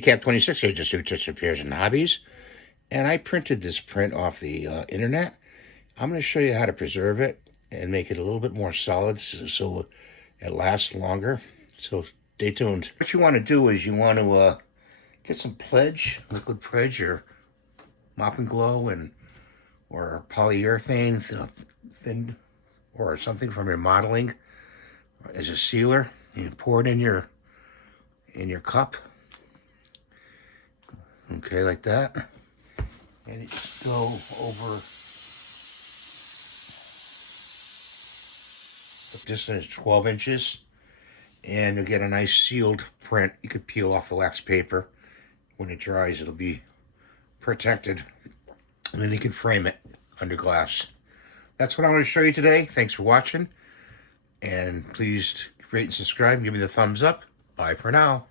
Cap 26 here, just repairs and hobbies. And I printed this print off the internet. I'm going to show you how to preserve it and make it a little bit more solid so it lasts longer. So stay tuned. What you want to do is you want to get some liquid pledge, or Mop and Glow, or polyurethane thin, or something from your modeling as a sealer. You pour it in your cup. Okay, like that. And you go over the distance 12 inches, and you'll get a nice sealed print. You could peel off the wax paper. When it dries, it'll be protected, and then you can frame it under glass. That's what I want to show you today. Thanks for watching, and please rate and subscribe and give me the thumbs up. Bye for now.